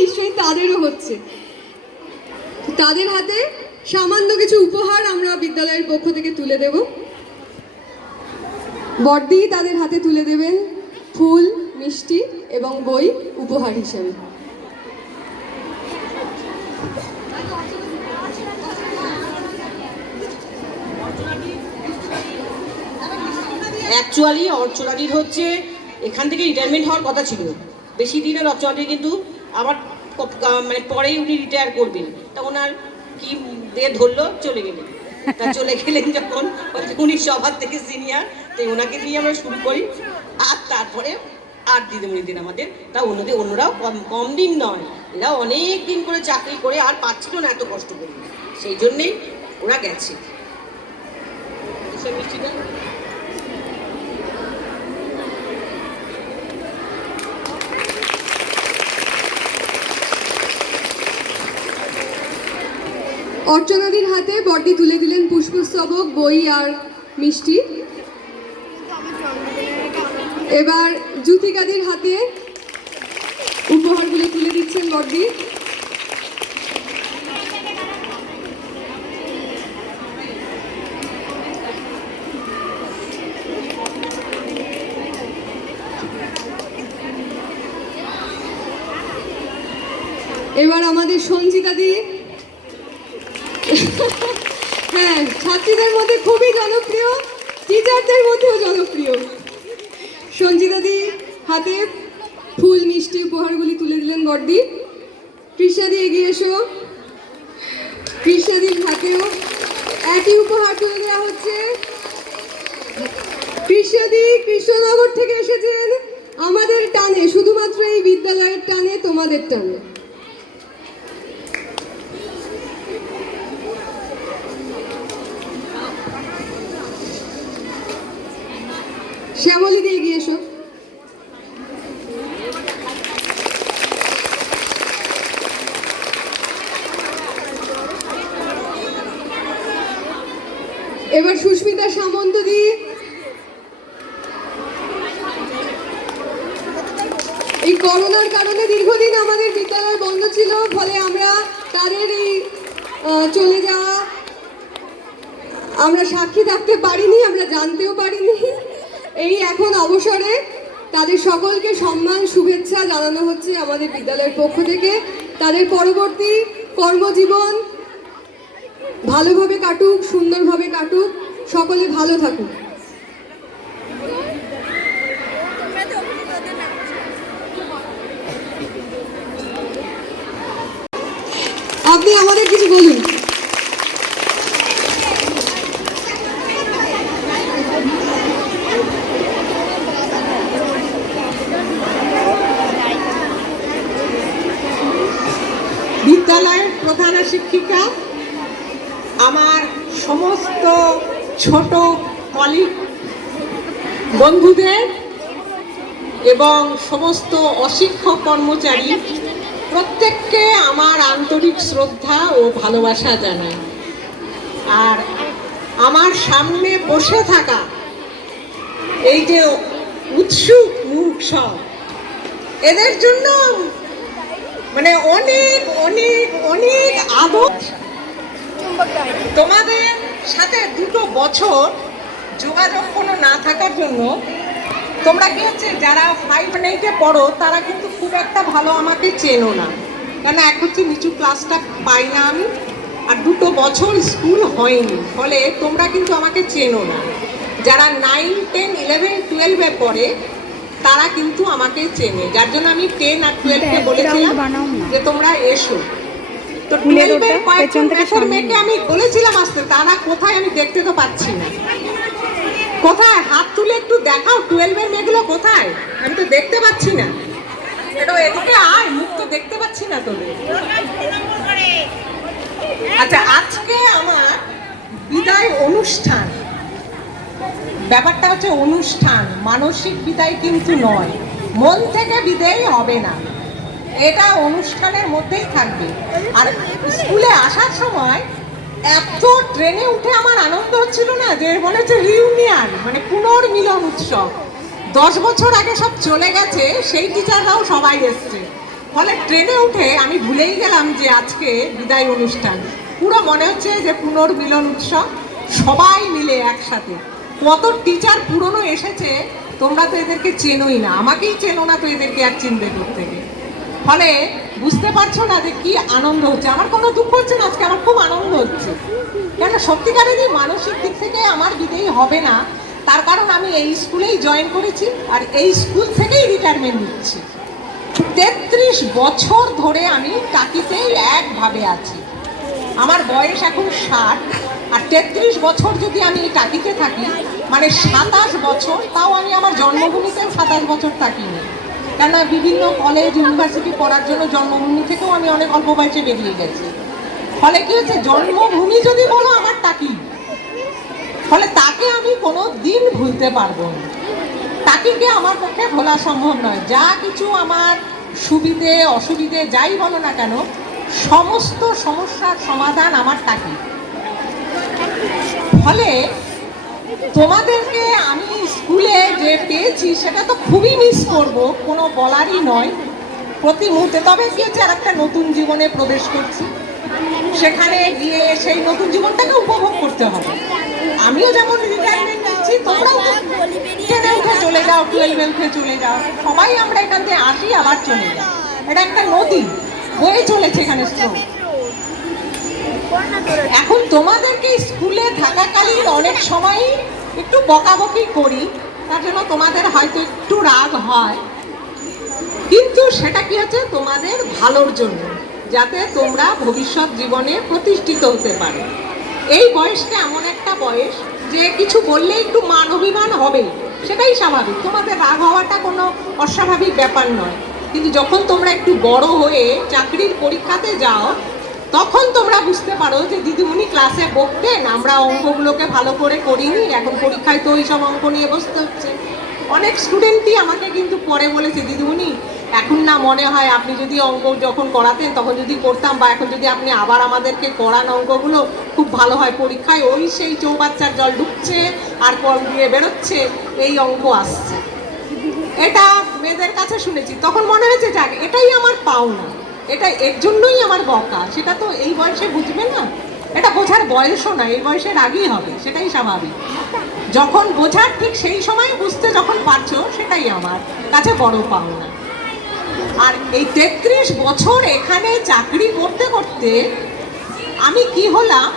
নিশ্চয়ই তাদেরও হচ্ছে। তাদের হাতে সামান্য কিছু উপহার আমরা বিদ্যালয়ের পক্ষ থেকে তুলে দেব। বড়দি তাদের হাতে তুলে দেবেন ফুল, মিষ্টি এবং বই উপহার হিসেবে। অ্যাকচুয়ালি অর্চনাদির হচ্ছে এখান থেকে রিটায়ারমেন্ট হওয়ার কথা ছিল, বেশি দিনের অর্চনাদি কিন্তু আবার মানে পরেই উনি রিটায়ার করবেন, তা ওনার কি দিয়ে ধরলো চলে গেলেন। তা চলে গেলেন যখন উনি সবার থেকে সিনিয়র, তাই ওনাকে দিয়ে আমরা শুরু করি। আর তারপরে আর দিদিমণিদের আমাদের, তা অন্যরাও কম দিন নয়, এরা অনেক দিন করে চাকরি করে আর পাচ্ছিল না এত কষ্ট করে, সেই জন্যেই ওরা গেছে। মিষ্টিটা অর্চনাদির হাতে বড়দি তুলে দিলেন পুষ্পস্তবক, বই আর মিষ্টি। এবার জ্যোতিকাদির হাতে উপহারগুলো তুলে দিচ্ছেন বড়দি। এবার আমাদের সঞ্জিতাদি, হ্যাঁ, ছাত্রীদের মধ্যে খুবই জনপ্রিয়, টিচারদের মধ্যেও জনপ্রিয়। সঞ্জিতাদি হাতে ফুল, মিষ্টি উপহারগুলি তুলে দিলেন বড়দি। কৃষ্ণাদি এগিয়ে এসো। কৃষ্ণাদির হাতেও একই উপহার তুলে দেওয়া হচ্ছে। কৃষ্ণাদি কৃষ্ণনগর থেকে এসেছেন আমাদের টানে, শুধুমাত্র এই বিদ্যালয়ের টানে, তোমাদের টানে। শ্যামলী দিয়ে এগিয়ে এসো। এবার সুস্মিতা সামন্ত দি। এই করোনার কারণে দীর্ঘদিন আমাদের বিদ্যালয় বন্ধ ছিল, ফলে আমরা তাদের এই চলে যাওয়া আমরা সাক্ষী থাকতে পারিনি, আমরা জানতেও পারিনি। এই এখন অবসরে তাদের সকলকে সম্মান, শুভেচ্ছা জানানো হচ্ছে আমাদের বিদ্যালয়ের পক্ষ থেকে। তাদের পরবর্তী কর্মজীবন ভালোভাবে কাটুক, সুন্দরভাবে কাটুক, সকলে ভালো থাকুক। আপনি আমাদের কিছু বলুন। বিদ্যালয়ের প্রধান শিক্ষিকা, আমার সমস্ত ছোট কলিগ বন্ধুদের এবং সমস্ত অশিক্ষক কর্মচারী প্রত্যেককে আমার আন্তরিক শ্রদ্ধা ও ভালোবাসা জানাই। আর আমার সামনে বসে থাকা এই যে উৎসুক মুখ সব, এদের জন্য মানে অনেক অনেক অনেক আদর। তোমাদের সাথে 2 বছর যোগাযোগ কোনো না থাকার জন্য তোমরা কি হচ্ছে, যারা 5 and 8-এ পড়ো তারা কিন্তু খুব একটা ভালো আমাকে চেনো না, কেন এক হচ্ছে নিচু ক্লাসটা পাই না আমি, আর 2 বছর স্কুল হয়নি, ফলে তোমরা কিন্তু আমাকে চেনো না। যারা 9, 10, 11, 12-এ পড়ে তারা কিন্তু আমাকে চেনে, যার জন্য আমি 10 আর 12-কে বলেছিলাম যে তোমরা এসো। তো 12-এর কয়েকটা মেয়েকে আমি বলেছিলাম আসতে, তারা কোথায় আমি দেখতে তো পাচ্ছি না। কোথায় হাত তুলে একটু দেখাও, 12-এর মেয়েগুলো কোথায়? আমি তো দেখতে পাচ্ছি না। এটা এদিকে আয়, মুখ তো দেখতে পাচ্ছি না তোদের। আচ্ছা, আজকে আমার বিদায় অনুষ্ঠান, ব্যাপারটা হচ্ছে অনুষ্ঠান, মানসিক বিদায় কিন্তু নয়, মন থেকে বিদায় হবে না, এটা অনুষ্ঠানের মধ্যেই থাকবে। আর স্কুলে আসার সময় এত ট্রেনে উঠে আমার আনন্দ হচ্ছিল না, যে মনে হচ্ছে রিউনিয়ন, মানে পুনর্মিলন উৎসব। 10 বছর আগে সব চলে গেছে, সেই টিচাররাও সবাই এসছে, ফলে ট্রেনে উঠে আমি ভুলেই গেলাম যে আজকে বিদায় অনুষ্ঠান। পুরো মনে হচ্ছে যে পুনর্মিলন উৎসব, সবাই মিলে একসাথে। কত টিচার পুরনো এসেছে, তোমরা তো এদেরকে চেনোই না, আমাকেই চেনো না, তো এদেরকে আর চিনবে দূর থেকে। ফলে বুঝতে পারছো না যে কি আনন্দ হচ্ছে। আমার কোনো দুঃখ হচ্ছে না আজকে, আমার খুব আনন্দ হচ্ছে। কেন সত্যিকারেরই মানসিক দিক থেকে আমার বিদেয়ী হবে না, তার কারণ আমি এই স্কুলেই জয়েন করেছি আর এই স্কুল থেকেই রিটায়ারমেন্ট নিচ্ছি। 33 বছর ধরে আমি টাকিতেই একভাবে আছি। আমার বয়স এখন 60, আর 33 বছর যদি আমি টাকিতে থাকি মানে 27 বছর, তাও আমি আমার জন্মভূমিতেও 27 বছর থাকিনি। কেন বিভিন্ন কলেজ ইউনিভার্সিটি পড়ার জন্য জন্মভূমি থেকেও আমি অনেক অল্প বয়সে বেরিয়ে গেছি। ফলে কি হচ্ছে, জন্মভূমি যদি বলো আমার টাকি, ফলে তাকে আমি কোনো দিন ভুলতে পারবো না। টাকিকে আমার পক্ষে ভোলা সম্ভব নয়। যা কিছু আমার সুবিধে অসুবিধে যাই বলো না কেন, সমস্ত সমস্যার সমাধান আমার টাকি। ফলে তোমাদেরকে আমি স্কুলে যে পেয়েছি সেটা তো খুবই মিস করব, কোনো বলারই নয় প্রতি মুহূর্তে। তবে কি হচ্ছে, আর একটা নতুন জীবনে প্রবেশ করছি, সেখানে গিয়ে সেই নতুন জীবনটাকে উপভোগ করতে হবে। আমিও যেমন রিটায়ারমেন্ট নিচ্ছি, তোমরাও টেনে উঠে চলে যাও, 12 উঠে চলে যাও, সবাই আমরা এখান থেকে আসি আবার চলে যাই। এটা একটা নদী বয়ে চলেছে এখানে স্রোত। এখন তোমাদেরকে স্কুলে থাকাকালীন অনেক সময় একটু বকাবকি করি, তার জন্য তোমাদের হয়তো একটু রাগ হয়, কিন্তু সেটা কি হচ্ছে তোমাদের ভালোর জন্য, যাতে তোমরা ভবিষ্যৎ জীবনে প্রতিষ্ঠিত হতে পারো। এই বয়সটা এমন একটা বয়স যে কিছু বললে একটু মান অভিমান হবে, সেটাই স্বাভাবিক। তোমাদের রাগ হওয়াটা কোনো অস্বাভাবিক ব্যাপার নয়। কিন্তু যখন তোমরা একটু বড় হয়ে চাকরির পরীক্ষাতে যাও, তখন তোমরা বুঝতে পারো যে দিদিমণি ক্লাসে বকতেন, আমরা অঙ্কগুলোকে ভালো করে করিনি, এখন পরীক্ষায় তো ওই সব অঙ্ক নিয়ে বসতে হচ্ছে। অনেক স্টুডেন্টই আমাকে কিন্তু পরে বলেছে, দিদিমণি এখন না মনে হয় আপনি যদি অঙ্ক যখন করাতেন তখন যদি করতাম, বা এখন যদি আপনি আবার আমাদেরকে করান অঙ্কগুলো, খুব ভালো হয়। পরীক্ষায় ওই সেই চৌবাচ্চার জল ঢুকছে আর কল দিয়ে বেরোচ্ছে, এই অঙ্ক আসছে। এটা মেয়েদের কাছে শুনেছি, তখন মনে হয়েছে যাক এটাই আমার পাওনা, এটা এর জন্যই আমার বকা। সেটা তো এই বয়সে বুঝবে না, এটা বোঝার বয়সও না, এই বয়সের আগেই হবে, সেটাই স্বাভাবিক। যখন বোঝার ঠিক সেই সময় বুঝতে যখন পারছো, সেটাই আমার কাছে বড় পাওনা। আর এই 33 বছর এখানে চাকরি করতে করতে আমি কি হলাম,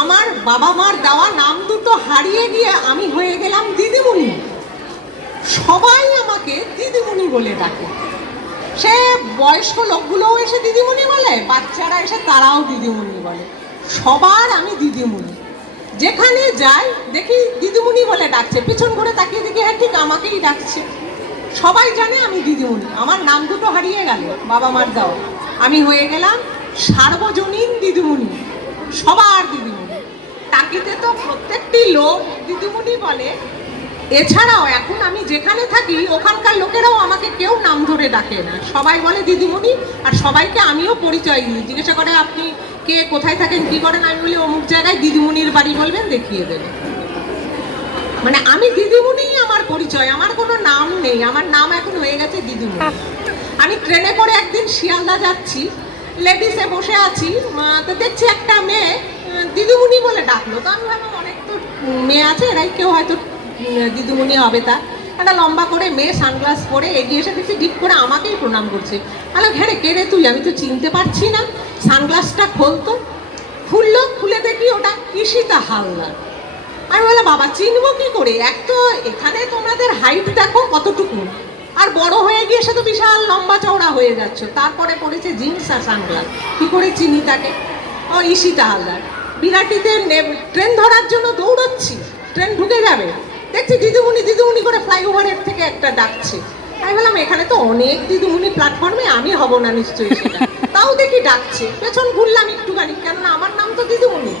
আমার বাবা মার দেওয়া নাম দুটো হারিয়ে গিয়ে আমি হয়ে গেলাম দিদিমণি। সবাই আমাকে দিদিমণি বলে ডাকে। সে বয়স্ক লোকগুলোও এসে দিদিমণি বলে, বাচ্চারা এসে তারাও দিদিমণি বলে, সবার আমি দিদিমণি। যেখানে যাই দেখি দিদিমণি বলে ডাকছে, পিছন ঘুরে তাকিয়ে দেখি হ্যাঁ ঠিক আমাকেই ডাকছে। সবাই জানে আমি দিদিমণি। আমার নাম দুটো হারিয়ে গেল বাবা মার দেওয়া, আমি হয়ে গেলাম সার্বজনীন দিদিমণি, সবার দিদিমণি। টাকিতে তো প্রত্যেকটি লোক দিদিমণি বলে। এছাড়াও এখন আমি যেখানে থাকি ওখানকার লোকেরাও আমাকে কেউ নাম ধরে ডাকে না, সবাই বলে দিদিমণি। আর সবাইকে আমিও পরিচয় দিই, জিজ্ঞাসা করে আপনি কে, কোথায় থাকেন, কি করেন, আমি বলি অমুক জায়গায়, দিদিমণির বাড়ি বলবেন দেখিয়ে দেবেন। মানে আমি দিদিমণি আমার পরিচয়, আমার কোনো নাম নেই, আমার নাম এখন হয়ে গেছে দিদিমণি। আমি ট্রেনে করে একদিন শিয়ালদা যাচ্ছি, লেডিসে বসে আছি, তো দেখছি একটা মেয়ে দিদিমণি বলে ডাকলো। তো আমি ভাবলাম অনেক তো মেয়ে আছে, এরাই কেউ হয়তো দিদিমণি হবে। তা একটা লম্বা করে মেয়ে সানগ্লাস পরে এগিয়ে এসে দেখছি ঠিক করে আমাকেই প্রণাম করছে। আলো ঘেরে কে রে তুই, আমি তো চিনতে পারছি না। সানগ্লাসটা খুলতো, খুললো, খুলে দেখি ওটা ঈশিতা হালদার। আমি বললাম বাবা চিনবো কি করে, এক তো এখানে তোমাদের হাইট দেখো কতটুকু, আর বড় হয়ে গিয়ে সে তো বিশাল লম্বা চওড়া হয়ে যাচ্ছ, তারপরে পড়েছে জিন্স আর সানগ্লাস, কি করে চিনি তাকে? ও ঈশিতা হালদার। বিরাটিতে ট্রেন ধরার জন্য দৌড়চ্ছি, ট্রেন ঢুকে যাবে, দেখছি দিদিমণি দিদিমণি করে ফ্লাইওভারের থেকে একটা ডাকছে। আমি বললাম এখানে তো অনেক দিদিমণি প্ল্যাটফর্মে, আমি হব না নিশ্চয়ই সেটা। তাও দেখি ডাকছে, পেছন ঘুরলাম একটুখানি, কেননা আমার নাম তো দিদিমণি।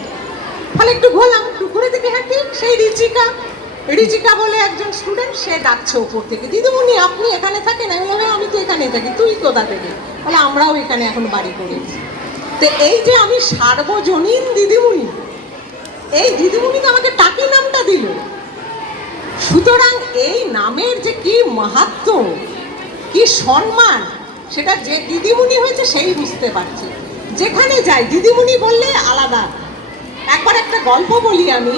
ফলে একটু ঘুরলাম, একটু ঘুরে দেখে হ্যাঁ ঠিক সেই রিচিকা বলে একজন স্টুডেন্ট, সে ডাকছে ওপর থেকে, দিদিমণি আপনি এখানে থাকেন? আমি বললাম আমি তো এখানেই থাকি, তুই কোথা থেকে? বলে আমরাও এখানে এখন বাড়ি করেছি। তো এই যে আমি সার্বজনীন দিদিমণি, এই দিদিমণি তো আমাকে টাকি নামটা দিল। সুতরাং এই নামের যে কি মাহাত্ম্য, কি সম্মান, সেটা যে দিদিমণি হয়েছে সেই বুঝতে পারছে। যেখানে যাই দিদিমণি বললে আলাদা। একবার একটা গল্প বলি আমি।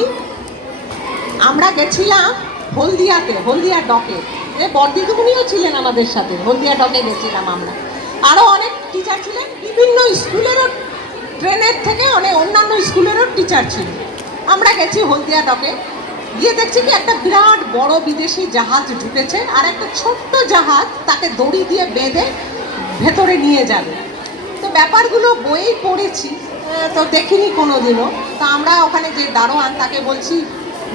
আমরা গেছিলাম হলদিয়াতে, হলদিয়া ডকে, বড়দিদিমণিও ছিলেন আমাদের সাথে, হলদিয়া ডকে গেছিলাম আমরা। আরও অনেক টিচার ছিলেন, বিভিন্ন স্কুলেরও, ট্রেনের থেকে অনেক অন্যান্য স্কুলেরও টিচার ছিল। আমরা গেছি হলদিয়া ডকে, গিয়ে দেখছি কি একটা বিরাট বড় বিদেশি জাহাজ ঢুকেছে, আর একটা ছোট্ট জাহাজ তাকে দড়ি দিয়ে বেঁধে ভেতরে নিয়ে যাবে। তো ব্যাপারগুলো বইয়েই পড়েছি, তো দেখিনি কোনোদিনও। তো আমরা ওখানে যে দারোয়ান তাকে বলছি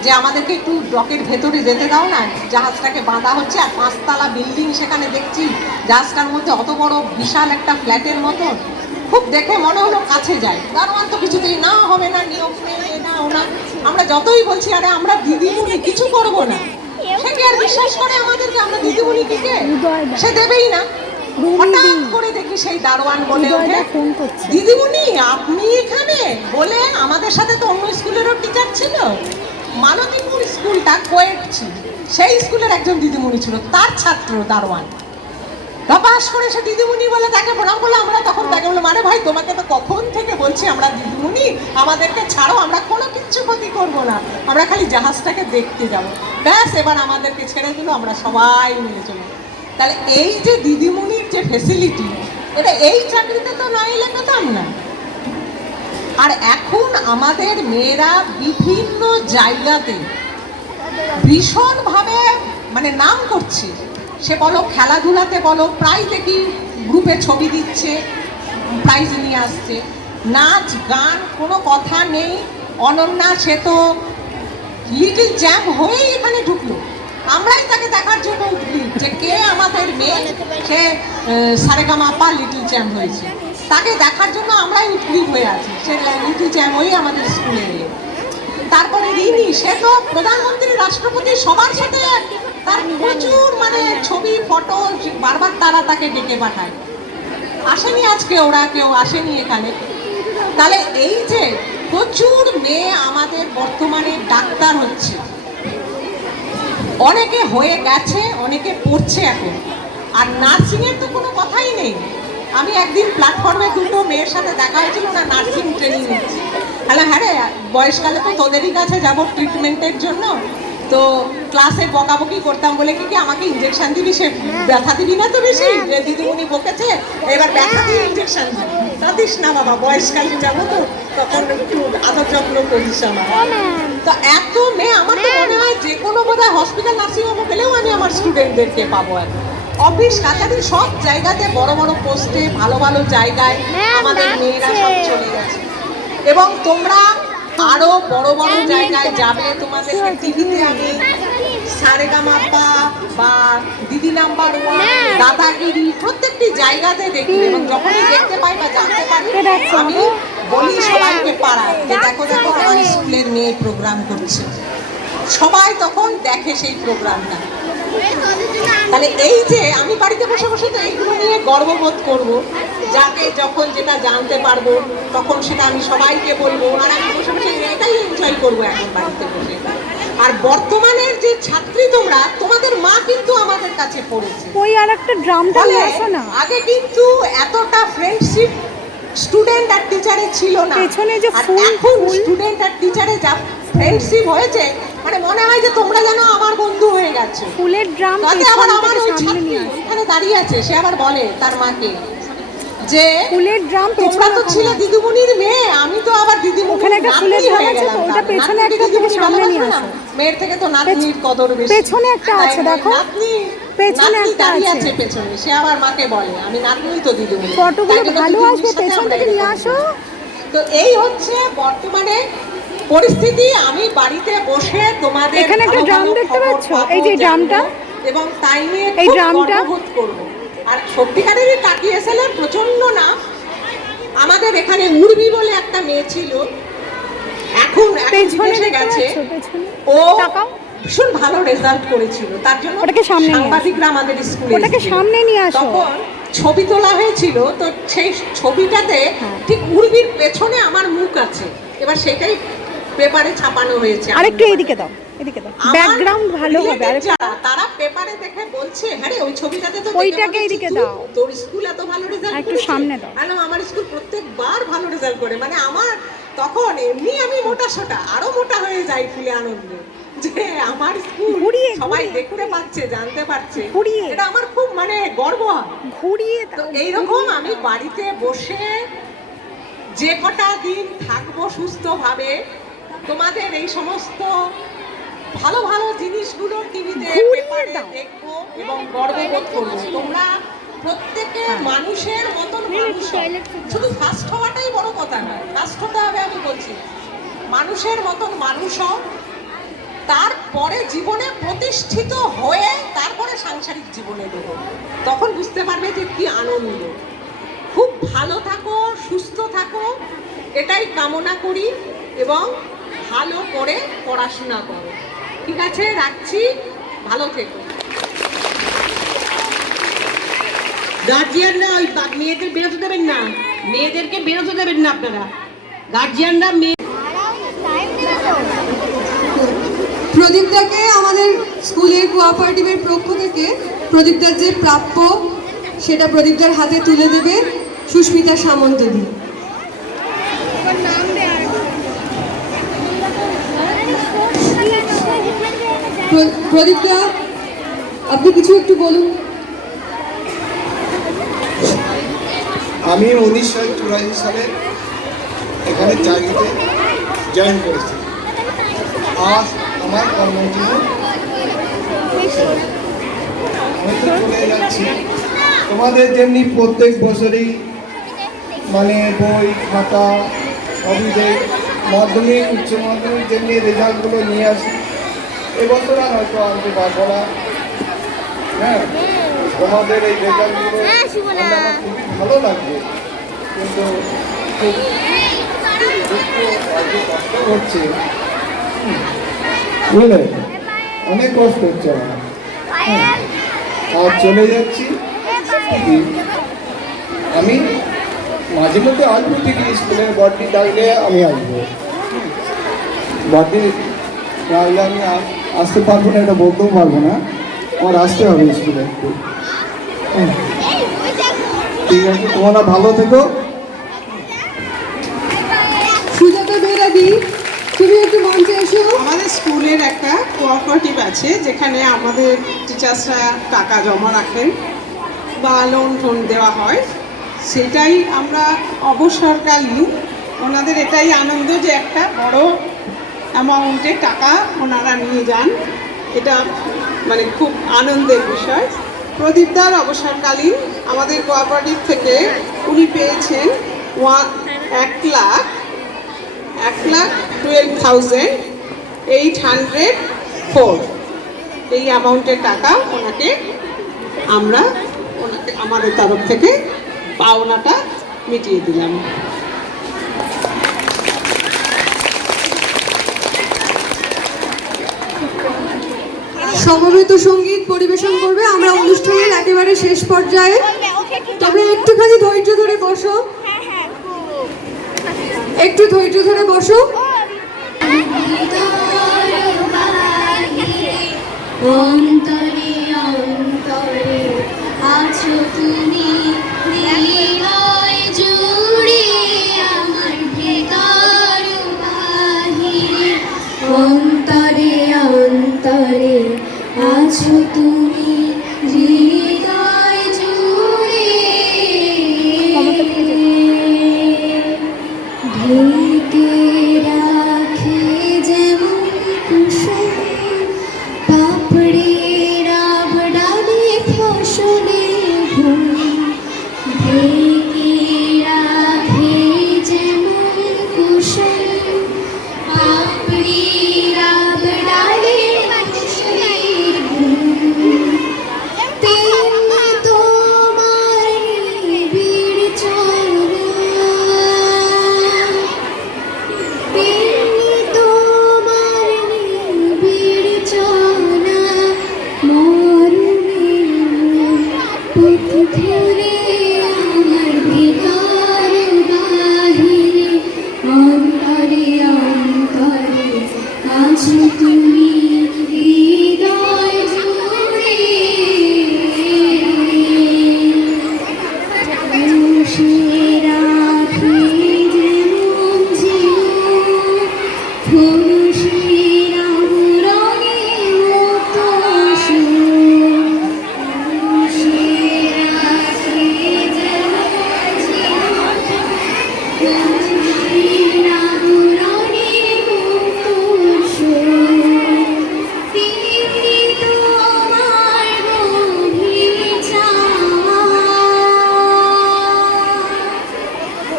যে আমাদেরকে একটু ডকের ভেতরে যেতে দাও না, জাহাজটাকে বাঁধা হচ্ছে, আর 5 তলা বিল্ডিং সেখানে দেখছি, জাহাজটার মধ্যে অত বড় বিশাল একটা ফ্ল্যাটের মতো, খুব দেখে মনে হলো কাছে যায়। দারোয়ান তো কিছুতেই না, হবে না, নিয়ম নেই, না ওনা। আমরা যতই বলছি আরে আমরা দিদিমণি, কিছু করবো না, সে কি আর বিশ্বাস করে আমাদেরকে আমরা দিদিমণি দিকে? সে দেবেই না। হঠাৎ করে দেখি সেই দারোয়ান বলে ওঠে, দিদিমণি আপনি এখানে? বলে আমাদের সাথে তো অন্য স্কুলেরও টিচার ছিল, মালতীপুর স্কুলটা কোয়েট ছিল, সেই স্কুলের একজন দিদিমণি ছিল, তার ছাত্র দারোয়ান। ধপাস করে সে দিদিমণি বলে তাকে প্রণাম করলো। আমরা তখন তাকে বললাম, আরে ভাই তোমাকে তো কখন থেকে বলছি আমরা দিদিমণি, আমাদেরকে ছাড়ো, আমরা কোনো কিচ্ছু ক্ষতি করবো না, আমরা খালি জাহাজটাকে দেখতে যাবো, ব্যাস। এবার আমাদেরকে ছেড়ে দিল, আমরা সবাই মিলে চলে। তাহলে এই যে দিদিমণির যে ফেসিলিটি, এটা এই চাকরিতে তো না এলে পেতাম না। আর এখন আমাদের মেয়েরা বিভিন্ন জায়গাতে ভীষণভাবে মানে নাম করছে। সে বলো খেলাধুলাতে বলো, প্রায় দেখি গ্রুপে ছবি দিচ্ছে, প্রাইজ নিয়ে আসছে। নাচ গান কোনো কথা নেই। অনন্যা সে তো লিটল চ্যাম্প হয়েই এখানে ঢুকলো, আমরাই তাকে দেখার জন্য উঠলি যে কে আমাদের মেয়ে, সে সারেগামাপা লিটল চ্যাম্প হয়েছে, তাকে দেখার জন্য আমরাই উৎগ্রীব হয়ে আছি। সে লিটল চ্যাম্প হয়েই আমাদের স্কুলে এলো। তারপরে রিনি, সে তো প্রধানমন্ত্রী, রাষ্ট্রপতি, সবার সাথে তার প্রচুর মানে ছবি ফটো, বারবার তারা তাকে ডেকে পাঠায়। আসেনি আজকে, ওরা কেউ আসেনি এখানে। তাহলে এই যে প্রচুর মেয়ে আমাদের বর্তমানে ডাক্তার হচ্ছে, অনেকে হয়ে গেছে, অনেকে পড়ছে এখন। আর নার্সিংয়ের তো কোনো কথাই নেই। আমি একদিন প্ল্যাটফর্মে দুটো মেয়ের সাথে দেখা হয়েছিল, না নার্সিং ট্রেনিং নিচ্ছে। হ্যালো, হ্যাঁ রে, বয়সকালে তো তোদেরই কাছে যাবো ট্রিটমেন্টের জন্য, তো ক্লাসে বকাবকি করতাম বলে কি আমাকে ইঞ্জেকশন দিবি, সে ব্যথা দিবি না তো বেশি, যে দিদিমণি বকেছে এবার ব্যথা দিয়ে ইঞ্জেকশন দিবি, তা দিস না বাবা, বয়সকালে যাবো তো, তখন একটু আদর যত্ন করিস আমার। তো এত মেয়ে, আমার তো মনে হয় যে কোনো বোধহয় হসপিটাল নার্সিংহোমে গেলেও আমি আমার স্টুডেন্টদেরকে পাবো। আর অফিস কাছারি সব জায়গাতে বড় বড় পোস্টে, ভালো ভালো জায়গায় আমাদের মেয়েরা সব চলে গেছে। এবং তোমরা আরো বড় বড় জায়গায় যাবে, তোমাদেরকে টিভিতে আমি সারেগামাপা বা দিদি নাম্বার 1, দাদাগিরি প্রত্যেকটি জায়গাতে দেখি। এবং যখনই দেখতে পাই বা জানতে পারি, আমি বলি সবাইকে পাড়ায় যে দেখো দেখো আমার স্কুলের মেয়ে প্রোগ্রাম করছে, সবাই তখন দেখে সেই প্রোগ্রামটা। তাহলে এই যে আমি বাড়িতে বসে বসে তো এইগুলো নিয়ে গর্ববোধ করব, যাকে যখন যেটা জানতে পারবো তখন সেটা আমি সবাইকে বলবো, আর আমি বসে বসে এটাই এনজয় করবো এখন বাড়িতে বসে। আর বর্তমানের যে ছাত্রী তোমরা, তোমাদের মা কিন্তু আমাদের কাছে পড়েছে, ওই আর একটা ড্রামটা নিয়ে আসো না। আগে কিন্তু এতটা ফ্রেন্ডশিপ স্টুডেন্ট আর টিচারে ছিল না। পেছনে যে আর ফুল, এখন স্টুডেন্ট আর টিচারে যা ফ্রেন্ডশিপ হয়েছে, মানে মনে হয় যে তোমরা যেন আমার বন্ধু হয়ে গেছো। ফুলের ড্রাম তাতে আবার আমার ওই সামনে ছাত্রী নিয়ে আসো। এখানে দাঁড়িয়ে আছে, সে আবার বলে তার মাকে যে ফুলের ড্রাম তোমরা তো পেছনে ছিলে দিদিমণির মেয়ে, আমি তো আবার দিদিমণির ওখানে একটা ফুলের নাতনি ড্রাম হয়ে আছে তো, গেলাম। ওটা পেছনে নাতনি একটা দিদিমণি থেকে সামনে নিয়ে ভালোবাসে না? আসো। মেয়ের থেকে তো নাতনির কদর বেশি। পেছনে একটা তাই আছে, দেখো। নাতনি, পেছনে নাতনি একটা দাঁড়িয়ে আছে। আছে পেছনে, সে আবার মাকে বলে আমি নাতনি তো দিদিমণি। ফটোগুলো তাই জন্য ভালো দিদিমণির আসবে, সাথে পেছন আমরা থেকে নিয়ে এরকম আসো। করি। তো এই হচ্ছে বর্তমানে পরিস্থিতি। আমি বাড়িতে বসে তোমাদের এখানে একটা ভালো ড্রাম ভালো দেখতে খবর পাচ্ছ? পাবো, এই যে ড্রামটা, জানবো, এবং তাই নিয়ে এই খুব ড্রামটা গর্ববোধ করবো। আর সত্যিকারেরই টাকি এসএলের প্রচন্ড নাম। আমাদের এখানে উর্বি বলে একটা মেয়ে ছিল, এখন পেছনে বিদেশে দেখতে গেছে। পাচ্ছ? পেছনে ও তাকাও। ভীষণ ভালো রেজাল্ট করেছিল, তার জন্য ওটাকে সামনে নিয়ে আসো। সাংবাদিকরা আমাদের স্কুলে ওটাকে এসেছিল। সামনে নিয়ে আসো। তখন ছবি তোলা হয়েছিল, তো সেই ছবিটাতে হ্যাঁ। ঠিক উর্বির পেছনে আমার মুখ আছে। এবার সেটাই পেপারে ছাপানো হয়েছে। আরেকটু এইদিকে দাও, এদিকে দাও, আমার ব্যাকগ্রাউন্ড ভালো হবে। relative আরে যারা, তারা পেপারে দেখে বলছে, হ্যাঁ রে ওই ছবিটাতে তো দেখে ওইটাকে মনে হচ্ছে এদিকে তুই- দাও। তোর স্কুল এত ভালো রেজাল্ট আর একটু সামনে দাও। আমার স্কুল প্রত্যেকবার ভালো রেজাল্ট করে, মানে আমার তখন এমনি আমি মোটা সোটা আরো মোটা হয়ে যাই ফুলে আনন্দে, যে আমার স্কুল ঘুরিয়ে, সবাই ঘুরিয়ে। দেখতে পাচ্ছে, জানতে পারছে, ঘুরিয়ে। এটা আমার খুব মানে গর্ব হয়। ঘুরিয়ে তো দাও। এইরকম আমি বাড়িতে বসে যে কটা দিন থাকবো সুস্থভাবে, তোমাদের এই সমস্ত ভালো ভালো জিনিসগুলো টিভিতে ঘুরিয়ে পেপারে দাও। দেখবো এবং গর্ববোধ করবো। তোমরা প্রত্যেকে মানুষের মতন মানুষ হও। শুধু ফার্স্ট হওয়াটাই বড় কথা নয়, ফার্স্ট হতে হবে আমি বলছি না। মানুষের মতন মানুষ হও, তারপরে জীবনে প্রতিষ্ঠিত হয়ে তারপরে সাংসারিক জীবনে দেবো, তখন বুঝতে পারবে যে কি আনন্দ। খুব ভালো থাকো, সুস্থ থাকো, এটাই কামনা করি, এবং ভালো করে পড়াশোনা করো। ঠিক আছে, রাখছি, ভালো থেকো। গার্জিয়ানরা ওই মেয়েদের বেরোতে দেবেন না, মেয়েদেরকে বেরোতে দেবেন না আপনারা। গার্জিয়ানরা মেয়ে প্রদীপদাকে আমাদের স্কুলের কোঅপারেটিভের পক্ষ থেকে প্রদীপদার যে প্রাপ্য সেটা প্রদীপদার হাতে তুলে দেবে সুস্মিতা সামন্তদি। প্রদীপদা, আপনি কিছু একটু বলুন। আমি 1984 সালে এখানে চাকরিতে জয়েন করেছি। আজ আমার কর্মজীবন আমি তো চলে যাচ্ছি। তোমাদের যেমনি প্রত্যেক বছরই মানে বই খাতা সবই দেয়, মাধ্যমিক উচ্চ মাধ্যমিক যেমনি রেজাল্টগুলো নিয়ে আসি, এবছর আর হয়তো আনতে পারবো না। হ্যাঁ, তোমাদের এই রেজাল্টগুলো আমার খুবই ভালো লাগবে, কিন্তু খুব দুঃখ আজকে কষ্ট হচ্ছে, বুঝলে, অনেক কষ্ট হচ্ছে আমার। আর চলে যাচ্ছি ঠিকই, আমি মাঝে মধ্যে আসবো ঠিকই, স্কুলে বডি ডাকলে আমি আসবো, বডি ডাকলে আমি আসতে পারবো না, এটা বলতেও পারবো না, আমার আসতে হবে স্কুলে একটু। ঠিক আছে, তোমরা ভালো থেকো। সুজাতা বেরাদি, তুমি একটু মঞ্চে এসো। আমাদের স্কুলের একটা কোঅপারেটিভ আছে, যেখানে আমাদের টিচার্সরা টাকা জমা রাখেন বা লোন টোন দেওয়া হয়। সেটাই আমরা অবসরকালীন, ওনাদের এটাই আনন্দ যে একটা বড় অ্যামাউন্টের টাকা ওনারা নিয়ে যান, এটা মানে খুব আনন্দের বিষয়। প্রদীপদার অবসরকালীন আমাদের কোঅপারেটিভ থেকে উনি পেয়েছেন 1,12,804 এই অ্যামাউন্টের টাকা ওনাকে আমাদের তরফ থেকে পাওনাটা মিটিয়ে দিলাম। সমবেত সঙ্গীত পরিবেশন করবে। আমরা অনুষ্ঠানের একেবারে শেষ পর্যায়ে, তবে একটুখানি ধৈর্য ধরে বসো, একটু ধৈর্য ধরে বসো। অন্তরে অন্তরে আছো তুমি, হৃদয় জুড়ে আমার ভিতর বাহিরে। অন্তরে অন্তরে আছো তুমি, হৃদয় জুড়ে। ঢেকে রাখে যেমন কুসুম পাপড়ির আবডালে ফসলে ঘুম। ঢেকে রাখে যেমন কুসুম পাপড়ির আবডালে ফসলে ঘুম। তেমনি তোমার নিবিড় চরণ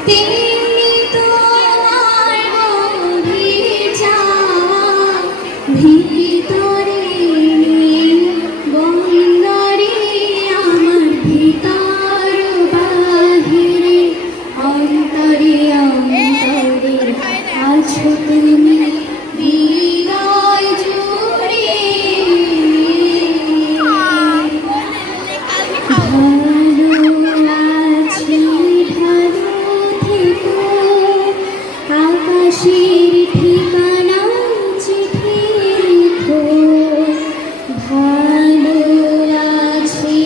তেমনি তোমার গভীর চাওয়া ভিতরে বন্দরে আমার ভিতর বাহিরে অন্তরে অন্তরে আছো তুমি হৃদয় জুড়ে ভালো আছি ভালো থেকো আকাশের ঠিকানা চিঠি লিখো ভালো আছি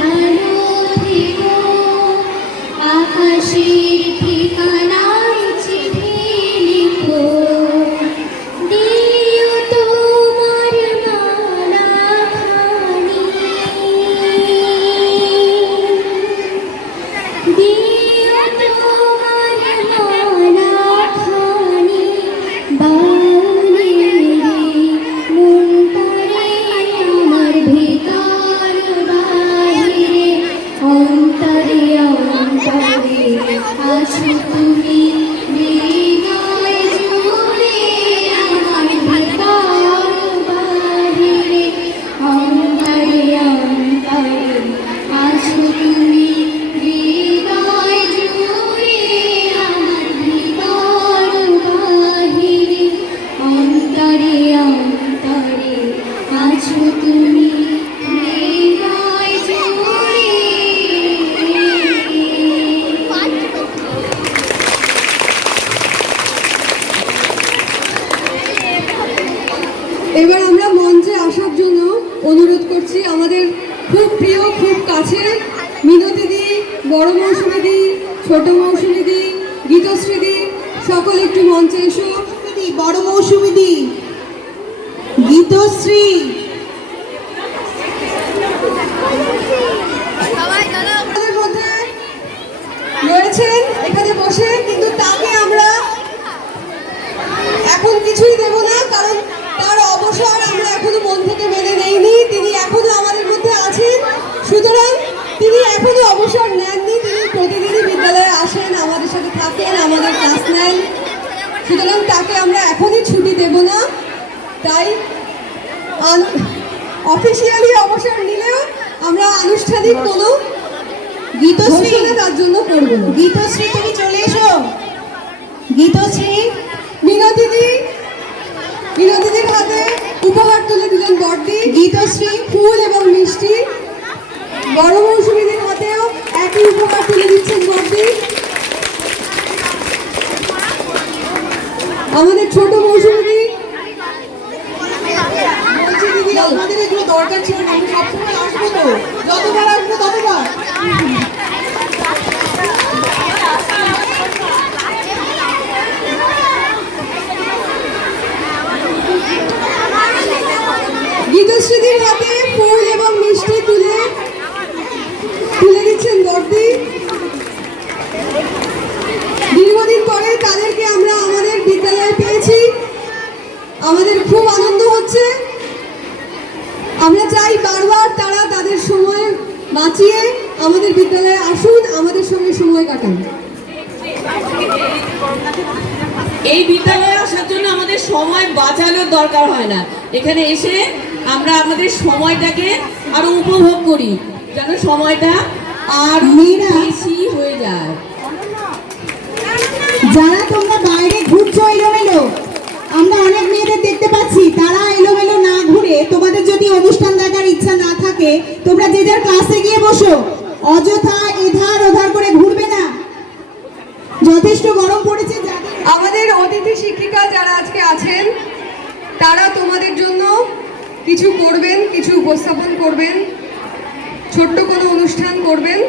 ভালো থেকো আকাশের ঠিকানা চিঠি লিখো দিও তোমার মালা খানি দিও তোমার মালা খানি বাউলে রে মনটারে আমার ভিতর বাহিরে অন্তরে অন্তরে আছো তুমি হৃদয় জুড়ে আমার ভিতর বাহিরে অন্তরে অন্তরে আছো তুমি হৃদয় জুড়ে আমার ভিতর বাহিরে অন্তরে অন্তরে আছো তুমি হৃদয় জুড়ে। এবার আমরা মঞ্চে আসার জন্য অনুরোধ করছি আমাদের খুব প্রিয় খুব কাছের মিনতি দি, বড় মৌসুমী দি, ছোট মৌসুমী দি, গীতশ্রী দি, সকলে একটু মঞ্চে এসো। বড় মৌসুমী দি, গীতশ্রী, আমাদের মধ্যে রয়েছেন এখানে বসে, কিন্তু তাকে আমরা এখন কিছুই দেব না, কারণ তার অবসর আমরা এখনো মন থেকে মেনে নেইনি। তিনি এখনো আমাদের মধ্যে আছেন, সুতরাং তিনি এখনো অবসর নেননি। তিনি প্রতিদিনই বিদ্যালয়ে আসেন, আমাদের সাথে থাকেন, আমাদের ক্লাস নেন, সুতরাং তাকে আমরা এখনই ছুটি দেব না। তাই অফিসিয়ালি অবসর নিলেও আমরা আনুষ্ঠানিক কোনো গীতশ্রী, ঘোষণা তার জন্য করব না। গীতশ্রী তুমি চলে এসো। গীতশ্রী, মিনতিদির হাতে উপহার তুলে দিলেন বড়দি, গীতশ্রী, ফুল এবং মিষ্টি। বড় মৌসুমীদের হাতেও একই উপহার তুলে দিচ্ছেন বড়দি। আমাদের ছোট মৌসুমী বলছি, দিদি আমাদের এগুলো দরকার ছিল না, আমি সবসময় আসবো তো, যতবার আসবো ততবার। গীতশ্রীদির হাতে ফুল এবং মিষ্টি তুলে দিচ্ছেন বড়দি। দীর্ঘদিন পরে তাদেরকে আমরা আমাদের বিদ্যালয়ে পেয়েছি, আমাদের খুব আনন্দ হচ্ছে। আমরা চাই বারবার তারা তাদের সময় বাঁচিয়ে আমাদের বিদ্যালয়ে আসুন, আমাদের সঙ্গে সময় কাটান। এই বিদ্যালয়ে আসার জন্য আমাদের সময় বাঁচানোর দরকার হয় না, এখানে এসে আমরা আমাদের সময়টাকে আরো উপভোগ করি, যেন সময়টা আর বেশি হয়ে যায়। যারা তোমরা বাইরে ঘুরছো এলোমেলো, আমরা অনেক মেয়েদের দেখতে পাচ্ছি, তারা এলোমেলো না ঘুরে, তোমাদের যদি অনুষ্ঠান দেখার ইচ্ছা না থাকে, তোমরা যে যার ক্লাসে গিয়ে বসো, অযথা এধার ওধার করে ঘুরবে না। যথেষ্ট গরম পড়েছে। আমাদের অতিথি শিক্ষিকা যারা আজকে আছেন, তারা তোমাদের জন্য কিছু করবেন, কিছু উপস্থাপন করবেন, ছোট্ট কোনো অনুষ্ঠান করবেন।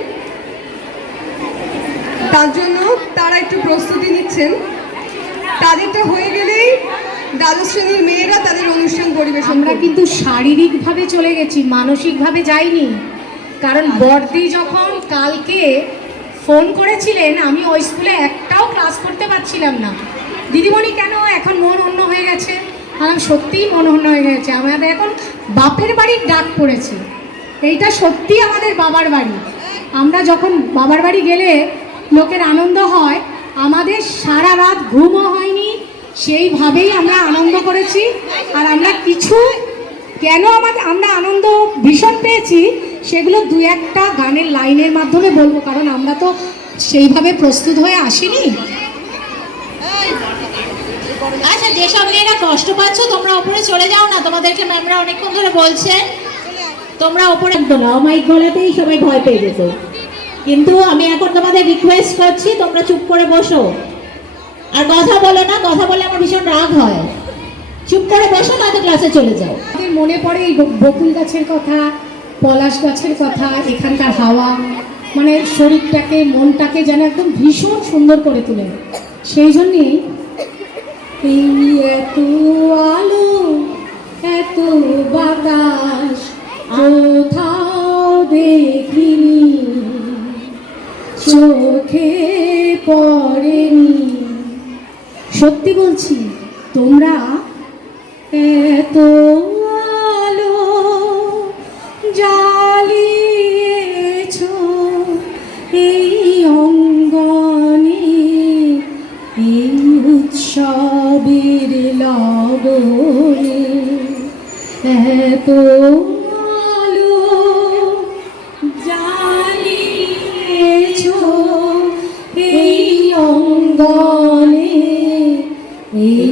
তার জন্য তারা একটু প্রস্তুতি নিচ্ছেন। তাদেরটা হয়ে গেলেই দ্বাদশ শ্রেণীর মেয়েরা তাদের অনুষ্ঠান পরিবেশন আমরা করবে। কিন্তু শারীরিকভাবে চলে গেছি, মানসিকভাবে যাইনি। কারণ বড়দি যখন কালকে ফোন করেছিলেন, আমি ওই স্কুলে একটাও ক্লাস করতে পারছিলাম না। দিদিমণি কেন এখন মন অন্য হয়ে গেছে? আমার সত্যিই মন অন্য হয়ে গেছে। আমাদের এখন বাপের বাড়ির ডাক পড়েছে, এইটা সত্যি আমাদের বাবার বাড়ি। আমরা যখন বাবার বাড়ি গেলে লোকের আনন্দ হয়, আমাদের সারা রাত ঘুমও হয়নি, সেইভাবেই আমরা আনন্দ করেছি। আর আমরা কিছু কেন আমরা আনন্দ ভীষণ পেয়েছি সেগুলো দু একটা গানের লাইনের মাধ্যমে বলবো, কারণ আমরা তো সেইভাবে প্রস্তুত হয়ে আসিনি। আচ্ছা, যেসব মেয়েরা কষ্ট পাচ্ছ তোমরা ওপরে চলে যাও না, তোমাদেরকে ম্যামরা অনেকক্ষণ ধরে বলছে তোমরা ওপরে না। মাইক গলাতেই সবাই ভয় পেয়ে যেত, কিন্তু আমি এখন তোমাদের রিকোয়েস্ট করছি তোমরা চুপ করে বসো আর কথা বলো না। কথা বলে আমার ভীষণ রাগ হয়। চুপ করে বসো, নয়তো ক্লাসে চলে যাও। আমাদের মনে পড়ে এই বকুল গাছের কথা, পলাশ গাছের কথা, এখানকার হাওয়া, মানে শরীরটাকে মনটাকে যেন একদম ভীষণ সুন্দর করে তোলে। সেই জন্যেই এই এত আলো এত বাতাস কোথাও দেখিনি, চোখে পড়েনি। সত্যি বলছি, তোমরা এত আলো জ্বালিয়েছ এই অঙ্গনে, এই উৎসবের লগনে। এত আলো জ্বালিয়েছ এই অঙ্গনে, এই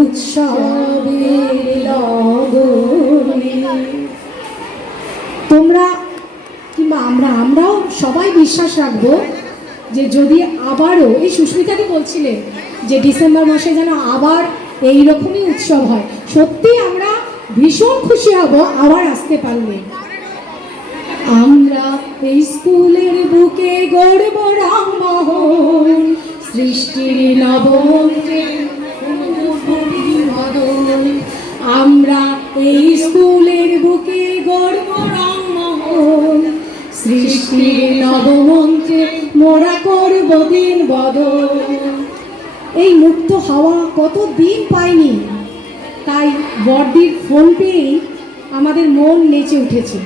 উৎসবের লগনে। তোমরা কিংবা আমরাও সবাই বিশ্বাস রাখবো যে যদি আবারও, এই সুস্মিতাকে বলছিলেন যে ডিসেম্বর মাসে যেন আবার এই রকমই উৎসব হয়, সত্যি আমরা ভীষণ খুশি হব আবার আসতে পারলে। আমরা এই স্কুলের বুকে গড়ব রামমোহন, সৃষ্টির নবমন্ত্রে আমরা এই স্কুলের বুকে গড়ব রামমোহন, সৃষ্টির নবমন্ত্রে মোরা করব দিন বদল। এই মুক্ত হাওয়া কত দিন পাইনি, তাই বড়দির ফোন পেয়েই আমাদের মন নেচে উঠেছে।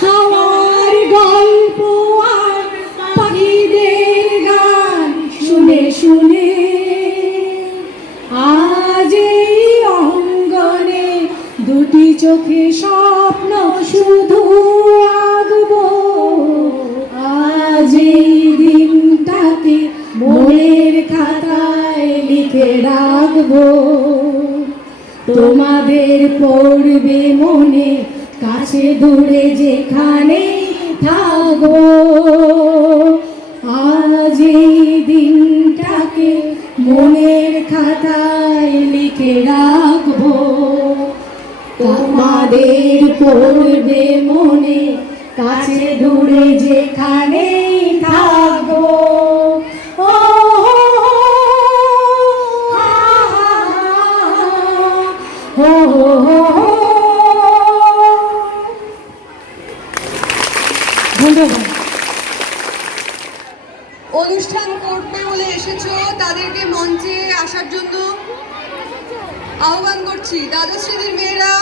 হাওয়ার গল্প আর পাখিদের গান শুনে শুনে আজ এই অঙ্গনে দুটি চোখে স্বপ্ন শুধু আঁকবো। আজ এই দিনটাকে মনের খাতায় লিখে রাখবো, তোমাদের পড়বে মনে, কাছে দূরে যেখানে থাকবো। আজ এই দিনটাকে মনের খাতায় লিখে রাখবো, তোমাদের পড়বে মনে, কাছে দূরে যেখানে থাকবো। ও ধন্যবাদ। অনুষ্ঠান করবে বলে এসেছো, তাদেরকে মঞ্চে আসার জন্য আহ্বান করছি। দ্বাদশ শ্রেণীর মেয়েরা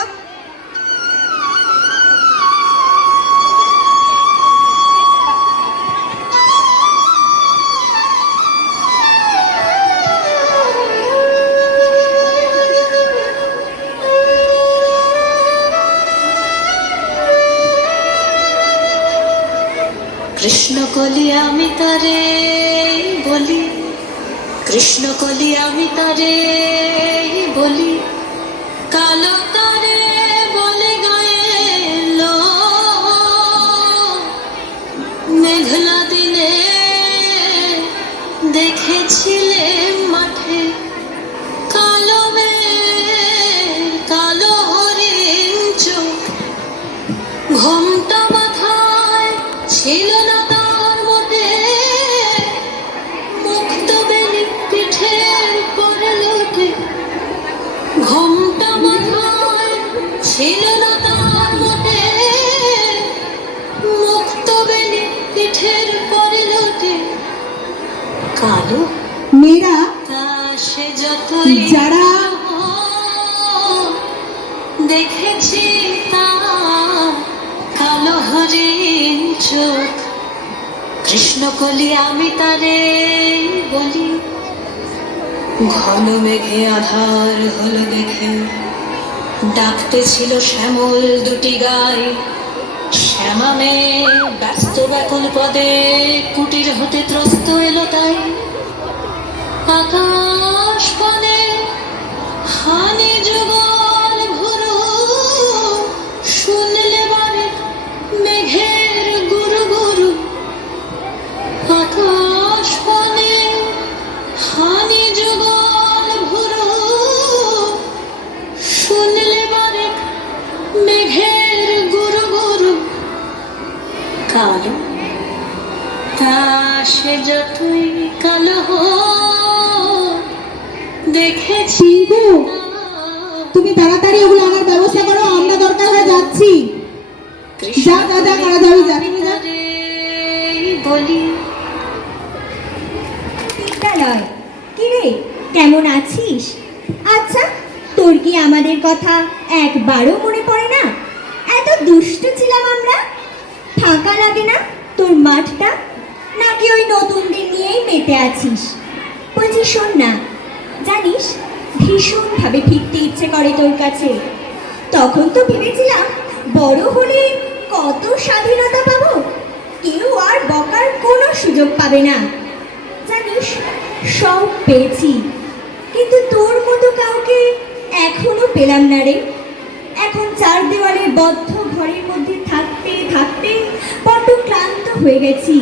কৃষ্ণ কলি আমি তারে বলি, কৃষ্ণ কলি আমি তারে বলি, কালো তারে বলে গেল মেঘলা দিনে দেখেছিলে মাঠে কালো মেঘ কালো হরিণ চোখ, ঘোমটা মাথায় ছিল না তার মোটে, মুক্ত বেলি পিঠের পরে লোটে, ঘোমটা মাথায় ছিল না তার মোটে, মুক্ত বেলি পিঠের পরে লোটে, কালো মেয়েরা তা সে যতই যারা দেখেছি তার কালো হরিণ চোখ, কৃষ্ণকলি আমি তারে বলি, ঘন মেঘে আধার হলো দেখে, ডাকতে ছিল শ্যামল দুটি গায়ে, শ্যামা মেয়ে ব্যস্ত ব্যাকুল পদে কুটির হতে ত্রস্ত এলো তাই। আকাশ পানে হানি যুগল ভুরু, শুনলে বারে মেঘের গুরু গুরু। আকাশ পানে হানি যুগল ভুরু, শুনলে বারে মেঘের গুরু গুরু। কালো তা সে যতই কালো হোক, দেখেছি তুমি তাড়াতাড়ি ওগুলো আনার ব্যবস্থা করো, আমরা দরকার হয়ে যাচ্ছি। যা যা যা করা যাবে যা, তুমি যা। বলি বিদ্যালয় কিরে, কেমন আছিস? আচ্ছা, তোর কি আমাদের কথা একবারও মনে পড়ে না? এত দুষ্টু ছিলাম আমরা। ফাঁকা লাগে না তোর মাঠটা? নাকি ওই নতুনদের নিয়েই মেতে আছিস? বলছি শোন না, জানিস ভীষণভাবে ফিরতে ইচ্ছে করে তোর কাছে। তখন তো ভেবেছিলাম বড় হলে কত স্বাধীনতা পাবো, কেউ আর বকার কোনো সুযোগ পাবে না। জানিস সব পেয়েছি, কিন্তু তোর মতো কাউকে এখনো পেলাম না রে। এখন চার দেওয়ালের বদ্ধ ঘরের মধ্যে থাকতে থাকতে বড্ড ক্লান্ত হয়ে গেছি।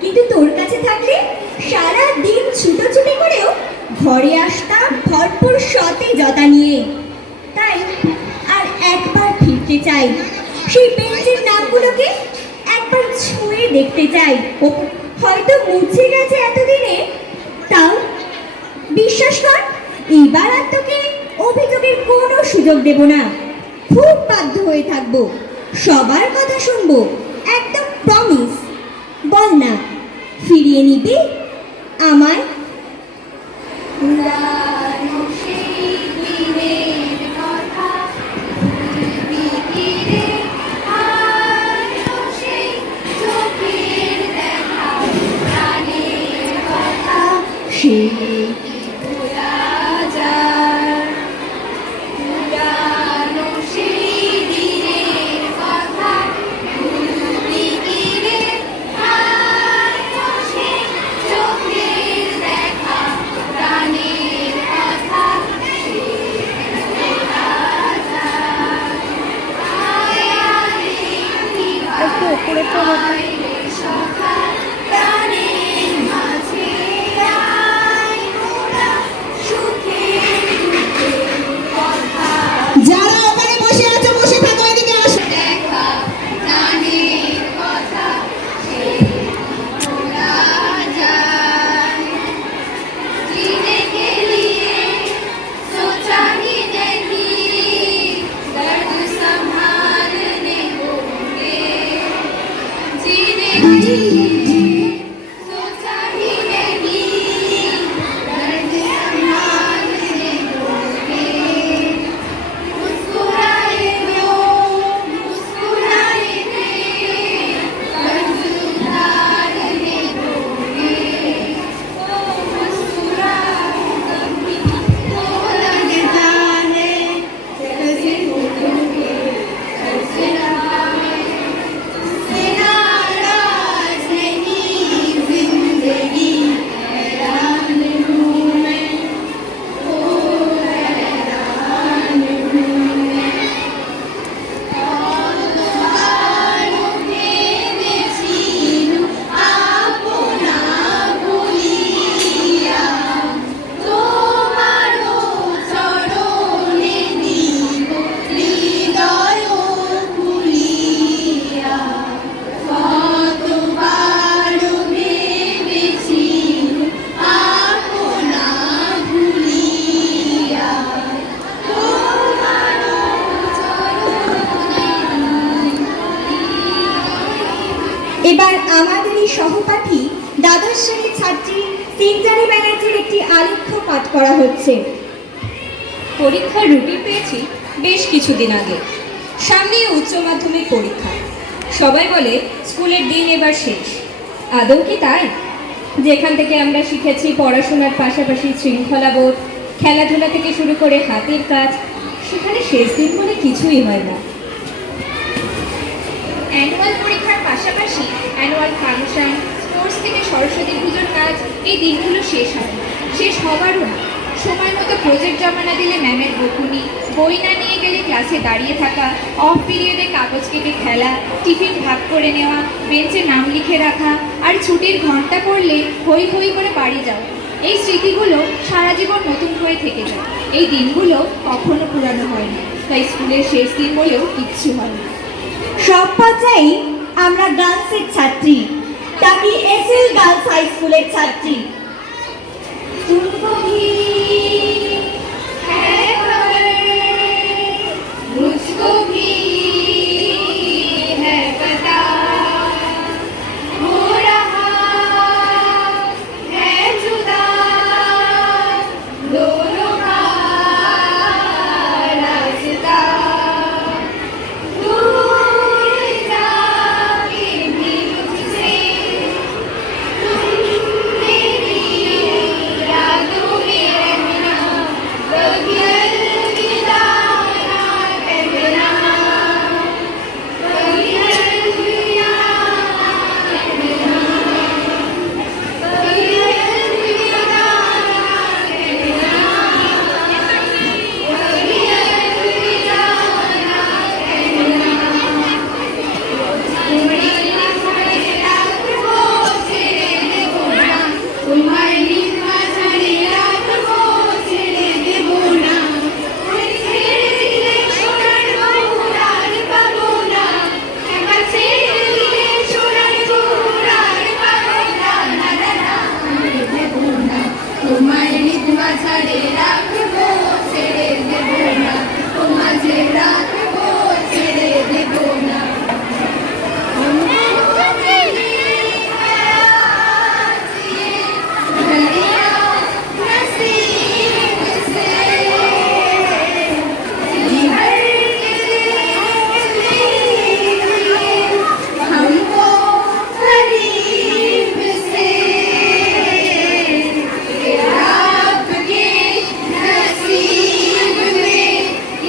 কিন্তু তোর কাছে থাকলে সারা দিন ছুটোছুটি করেও ঘরে আসতাম ভরপুর সতেজতা নিয়ে। তাই আর একবার ফিরতে চাই, সেই বেঞ্চের নামগুলোকে একবার ছুঁয়ে দেখতে চাই। হয়তো মুছে গেছে এতদিনে, তাও বিশ্বাস কর এবার আর তোকে অভিযোগের কোনো সুযোগ দেব না। খুব বাধ্য হয়ে থাকবো, সবার কথা শুনবো, একদম প্রমিস। বল না, ফিরিয়ে নিবি আমায়? যারা ওখানে বসে আছো বসে থাকো, এদিকে আসো। এবার আমাদেরই সহপাঠী দ্বাদশ শ্রেণীর ছাত্রী সিনচারি ব্যানার্জির একটি আলেখ্য পাঠ করা হচ্ছে। পরীক্ষার রুটিন পেয়েছি বেশ কিছুদিন আগে, সামনে উচ্চ মাধ্যমিক পরীক্ষা। সবাই বলে স্কুলের দিন এবার শেষ, আদৌ কি তাই? যেখান থেকে আমরা শিখেছি পড়াশোনার পাশাপাশি শৃঙ্খলাবোধ, খেলাধুলা থেকে শুরু করে হাতের কাজ, সেখানে শেষ দিন বলে কিছুই হয় না। অ্যানুয়াল পরীক্ষার পাশাপাশি অ্যানুয়াল ফাংশন, স্পোর্টস থেকে সরস্বতী পুজোর কাজ, এই দিনগুলো শেষ হয় না, শেষ হবারও না। সময় মতো প্রজেক্ট জমা না দিলে ম্যামের বকুনি, বই না নিয়ে গেলে ক্লাসে দাঁড়িয়ে থাকা, অফ পিরিয়ডে কাগজ কেটে খেলা, টিফিন ভাগ করে নেওয়া, বেঞ্চে নাম লিখে রাখা, আর ছুটির ঘন্টা পড়লে হই হই করে বাড়ি যাওয়া, এই স্মৃতিগুলো সারা জীবন নতুন হয়ে থেকে যায়। এই দিনগুলো কখনো পুরানো হয় না, তাই স্কুলের শেষ দিন বলেও কিচ্ছু হয় না। সব পর্যায়ে আমরা গার্লসের ছাত্রী, টাকি এসএল গার্লস হাই স্কুলের ছাত্রী। तुमको भी है खबर, मुझको भी है पता, हो रहा है जुदा दोनों का रास्ता, दूर जाके भी मुझसे तुम मेरी यादों में रहना, कभी अलविदा ना कहना, कभी अलविदा ना कहना, कभी अलविदा ना कहना, कभी अलविदा ना कहना। तुम्हारी माझारी रात को ছেড়ে দেব না, ওই ছেড়ে দিলে সোনার গৌরার পাবো না, একবার ছেড়ে দিলে সোনার গৌরার পাবো না, না না না দেব না, তোমার হৃদ মাঝারে রাখবো ছেড়ে দেব না, তোমাঝে রাখবো ছেড়ে দেব না। हमको करीब से आपके नसीब में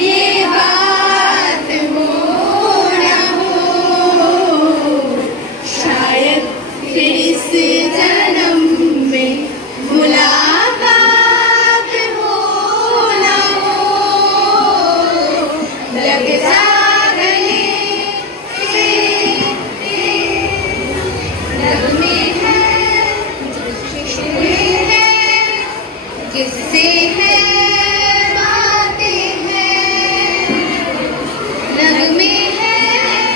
ये बात हो ना हो, शायद फिर इस जन्म में मुलाकात हो ना हो, लग जा गले से नगमे हैं, शुरू है किससे है बातें हैं, नगमे हैं,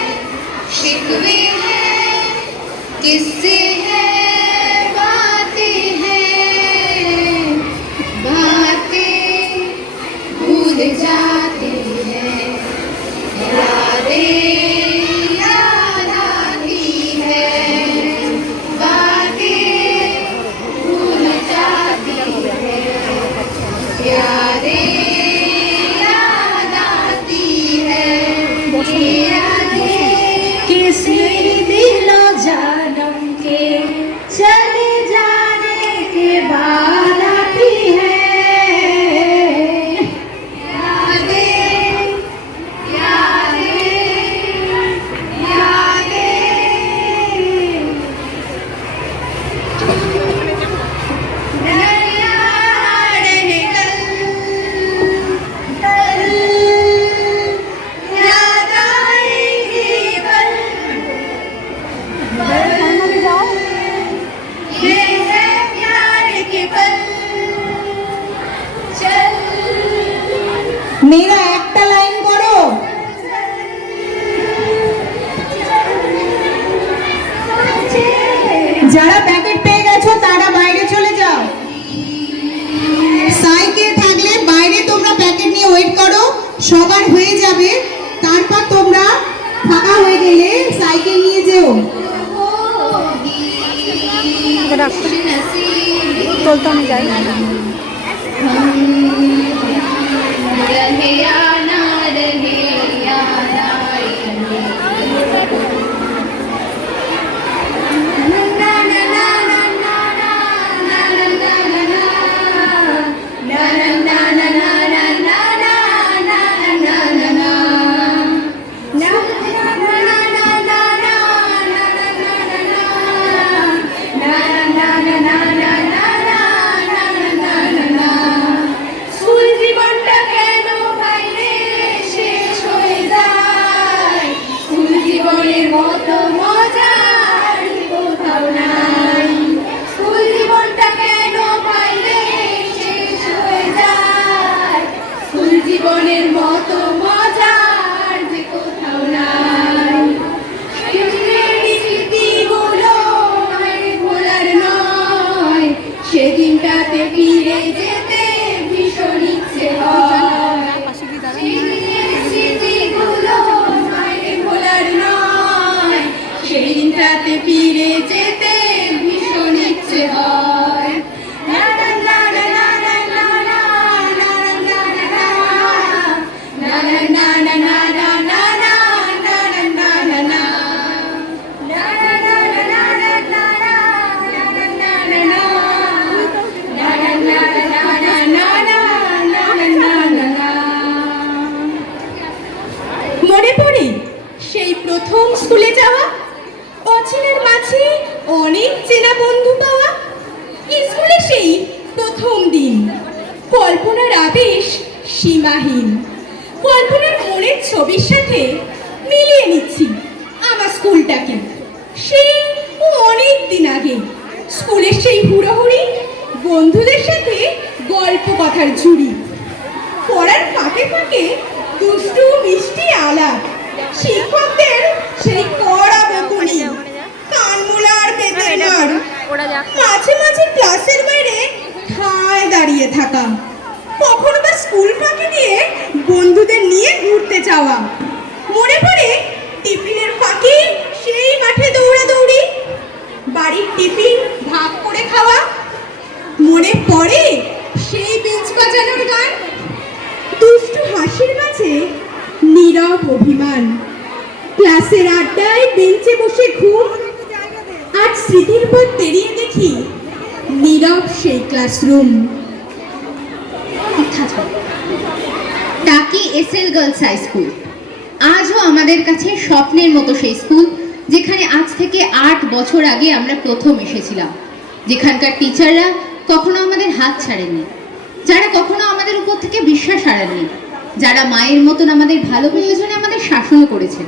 शिकवे हैं, किससे है बातें हैं, बातें भूल जाते हैं, यादें याद आती है, बातें भूल जाती है, यादें याद आती है, ये यादें किसी दिलो जानम के चले जाने के बाद आती है, यादें यादें यादें दरिया रहे कल याद आएगी कल, ये है प्यार के पल, चल मेरा একটা লাইন করো। যারা প্যাকেট পেয়ে গেছো তারা বাইরে চলে যাও। সাইকেল থাকলে বাইরে তোমরা প্যাকেট নিয়ে ওয়েট করো, সবার হয়ে যাবে, তারপর তোমরা ফাঁকা হয়ে গেলে সাইকেল নিয়ে যেও। चलता नहीं जाए रहे या ना रहे या ना ফিরে যেতে ভীষণ ইচ্ছে হয় সেদিনের স্মৃতিগুলো নয় রে ভোলার নয় সেই দিনটাতে ফিরে যেতে ভীষণ ইচ্ছে হয় না না না না না না না না না না না না না মনে পড়ে সেই প্রথম স্কুলে যাওয়া, অচেনার মাঝে অনেক চেনা বন্ধু পাওয়া, স্কুলে সেই প্রথম দিন, কল্পনার আবেশ সীমাহীন। কল্পনার মনের ছবির সাথে মিলিয়ে নিচ্ছি আমার স্কুলটাকে, সেই অনেক দিন আগে। স্কুলের সেই হুড়োহুড়ি, বন্ধুদের সাথে গল্প কথার ঝুড়ি, পড়ার ফাঁকে ফাঁকে দুষ্টু মিষ্টি আলাপ, শিক্ষকদের সেই কড়া বকুনি, কানমুলার বেতের মার, মাঝে মাঝে ক্লাসের বাইরে ঠায় দাঁড়িয়ে থাকা, কখনো বা স্কুল ফাঁকি দিয়ে বন্ধুদের নিয়ে ঘুরতে যাওয়া। মনে পড়ে টিফিনের ফাঁকি সেই মাঠে দৌড়াদৌড়ি, বাড়ির টিফিন ভাগ করে খাওয়া। মনে পড়ে সেই বেঞ্চ বাজানোর গান, দুষ্টু হাসির মাঝে নীরব অভিমান, ক্লাসের আড্ডায় বেঞ্চে বসে ঘুম। আজ স্মৃতির পথ পেরিয়ে দেখি নীরব সেই ক্লাসরুম। টাকি এসএল গার্লস হাই স্কুল আজও আমাদের কাছে স্বপ্নের মতো সেই স্কুল, যেখানে আজ থেকে 8 বছর আগে আমরা প্রথম এসেছিলাম, যেখানকার টিচাররা কখনো আমাদের হাত ছাড়েননি, যারা কখনো আমাদের উপর থেকে বিশ্বাস হারাননি, যারা মায়ের মতন আমাদের ভালো প্রয়োজনে আমাদের শাসনও করেছেন,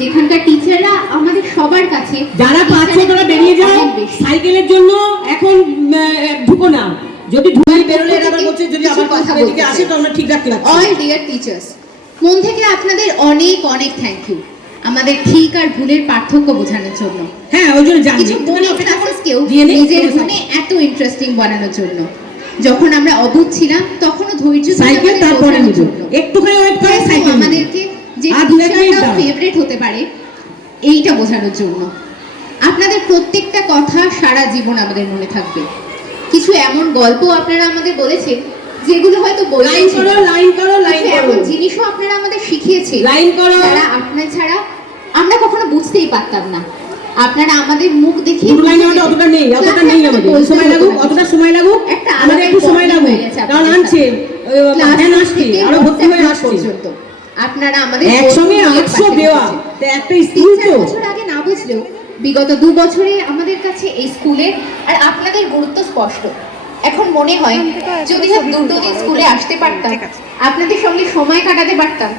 যেখানকার টিচাররা আমাদের সবার কাছে যারা পাচ্ছ তোরা বেরিয়ে যাও, সাইকেলের জন্য এখন ঢুকো না, যদি ঢুকাই বেরোলে এরা আবার বলছে যদি আবার কথা এদিকে আসে তো আমরা ঠিক রাখতে পারছি। অল ডিয়ার টিচার্স, মন থেকে আপনাদের অনেক অনেক থ্যাংক ইউ আমাদের ঠিক আর ভুলের পার্থক্য বোঝানোর জন্য। হ্যাঁ, ওই জন্য জানি কিছু বোনিক ক্লাসেসকেও নিজের গুণে এত ইন্টারেস্টিং বানানোর জন্য। যখন আমরা অবুঝ ছিলাম তখনও ধৈর্য সাইকেল তারপরে নিজো একটুখানি ওয়েট করে সাইকেল আমাদেরকে যে টিচারটা ফেভারিট হতে পারে এইটা বোঝানোর জন্য। আপনাদের প্রত্যেকটা কথা সারা জীবন আমাদের মনে থাকবে। কিছু এমন গল্প আপনারা আমাদের বলেছেন যেগুলো হয়তো লাইন করো লাইন করো লাইন করো, এমন জিনিসও আপনারা আমাদের শিখিয়েছেন লাইন করো, যারা আপনার ছাড়া আমরা কখনো বুঝতেই পারতাম না। আপনারা আমাদের মুখ দেখে অতটা নেই আমাদের সময় লাগুক, অতটা সময় লাগুক, আমাদের একটু সময় লাগুক, কারণ আনছে ভ্যান আসছে আরো ভর্তি হয়ে আসছে পর্যন্ত। আপনারা আমাদের একসঙ্গে 800 দেওয়া তো একটা স্কুল তো বছর আগে না বুঝলেও বিগত 2 বছরে আমাদের কাছে এই স্কুলের আর আপনাদের গুরুত্ব স্পষ্ট। এখন মনে হয় যদি আর 2 দিন স্কুলে আসতে পারতাম, আপনাদের সঙ্গে সময় কাটাতে পারতাম।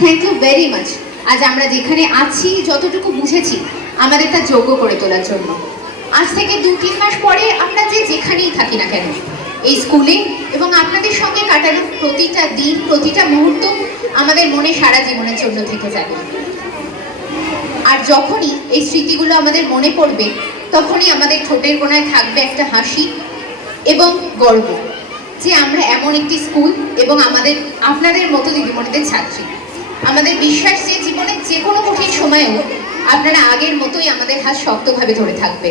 Thank you very much. আজ আমরা যেখানে আছি, যতটুকু বুঝেছি আমাদের তা যোগ্য করে তোলার জন্য। আজ থেকে 2-3 মাস পরে আমরা যেখানেই থাকি না কেন, এই স্কুলে এবং আপনাদের সঙ্গে কাটানো প্রতিটা দিন, প্রতিটা মুহূর্ত আমাদের মনে সারা জীবনের জন্য থেকে যাবে। আর যখনই এই স্মৃতিগুলো আমাদের মনে পড়বে, তখনই আমাদের ঠোঁটের কোণায় থাকবে একটা হাসি এবং গর্ব যে আমরা এমন একটি স্কুল এবং আপনাদের মতো দিদিমণিদের ছাত্রী। আমাদের বিশ্বাস যে জীবনে যে কোনো কঠিন সময়েও আপনারা আগের মতোই আমাদের হাত শক্তভাবে ধরে থাকবে।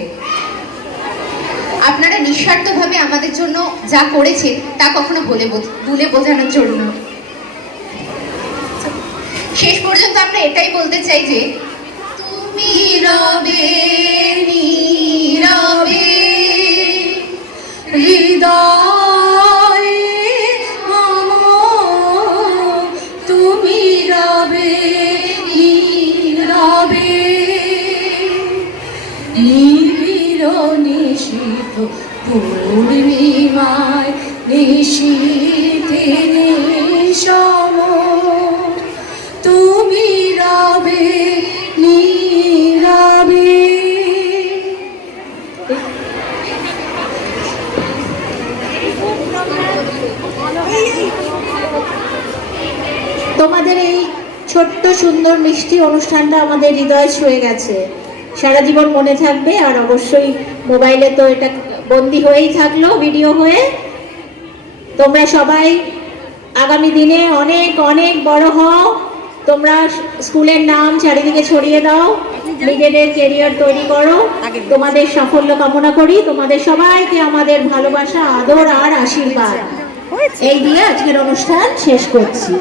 আপনারা নিঃস্বার্থভাবে আমাদের জন্য যা করেছেন তা কখনো ভুলে বোঝানোর জন্য। শেষ পর্যন্ত আমরা এটাই বলতে চাই যে তুমি রবে নীরবে হৃদয়ে তুমি রবে নীরবে নিবিড় নিশীথ পূর্ণিমায় নিশীথে নিশম তুমি রবে নীরবে। তোমাদের এই ছোট্ট সুন্দর মিষ্টি অনুষ্ঠানটা আমাদের হৃদয়ে ছুঁয়ে গেছে, সারা জীবন মনে থাকবে। আর অবশ্যই মোবাইলে তো এটা বন্দি হয়েই থাকলো ভিডিও হয়ে, তোমরা সবাই আগামী দিনে অনেক অনেক বড় হও, তোমরা স্কুলের নাম চারিদিকে ছড়িয়ে দাও, নিজেদের কেরিয়ার তৈরি করো। তোমাদের সাফল্য কামনা করি। তোমাদের সবাইকে আমাদের ভালোবাসা, আদর আর আশীর্বাদ এই দিয়ে আজকের অনুষ্ঠান শেষ করছি।